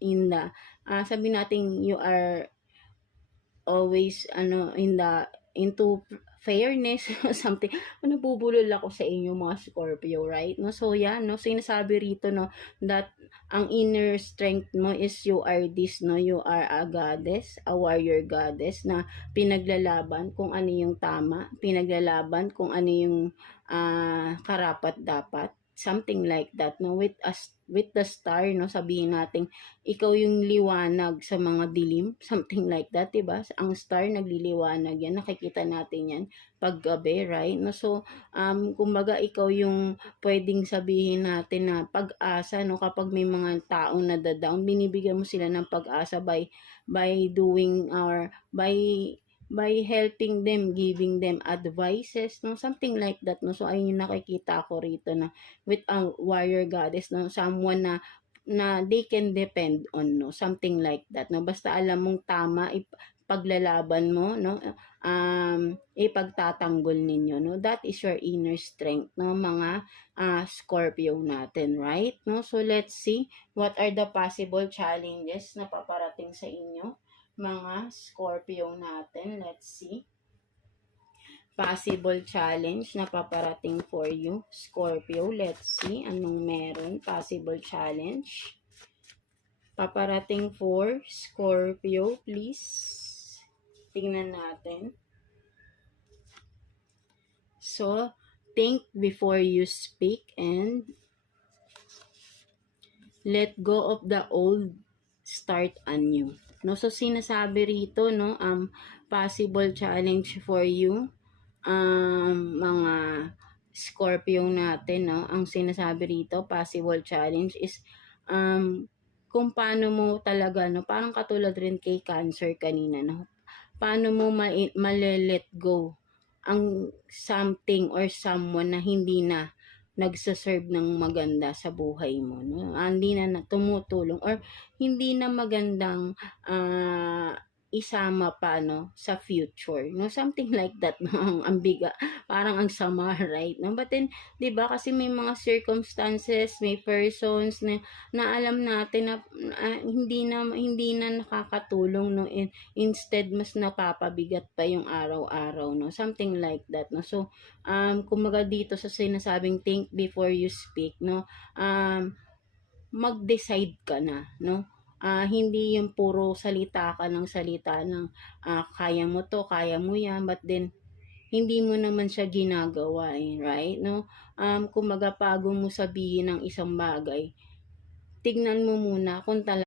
in the sabi natin you are always into fairness something. Nabubulol ako sa inyo mga Scorpio, right? No, so yan, no, sinasabi rito, no, that ang inner strength mo is you are this, no, you are a goddess, a warrior goddess na pinaglalaban kung ano yung tama, pinaglalaban kung ano yung karapat dapat, something like that, no, with the star, no, sabihin natin ikaw yung liwanag sa mga dilim, something like that, diba? Ang star nagliliwanag yan, nakikita natin yan pag gabi, right? No, so kumbaga ikaw yung pwedeng sabihin natin na pag-asa, no, kapag may mga taong nadadown, binibigyan mo sila ng pag-asa by doing or by helping them, giving them advices, no, something like that, no. So ayun yung nakikita ko rito na with a warrior goddess, no, someone na they can depend on, no, something like that, no. Basta alam mong tama, paglalaban mo, no, ipagtatanggol ninyo, no. That is your inner strength, no, mga Scorpio natin, right? No, so let's see what are the possible challenges na paparating sa inyo mga Scorpio natin. Let's see. Possible challenge na paparating for you, Scorpio. Let's see anong meron. Possible challenge paparating for Scorpio, please. Tingnan natin. So, think before you speak and let go of the old, start anew. No, so sinasabi rito, no, possible challenge for you, mga Scorpio natin, no, ang sinasabi rito, possible challenge is kung paano mo talaga, no, parang katulad rin kay Cancer kanina, no, paano mo male-let go ang something or someone na hindi na nagsaserve ng maganda sa buhay mo, no? Hindi na tumutulong or hindi na magandang isama pa, no, sa future, no, something like that, no. Ang biga, parang ang sama, right? No, but then 'di ba, kasi may mga circumstances, may persons na alam natin na hindi na nakakatulong, no, and instead mas napapabigat pa yung araw-araw, no, something like that, no. So kumbaga dito sa sinasabing think before you speak, no, mag-decide ka na, no. Hindi yung puro salita ka ng salita ng kaya mo to, kaya mo yan, but then hindi mo naman siya ginagawa, right? No? Kumbaga bago mo sabihin ng isang bagay, tignan mo muna kung talaga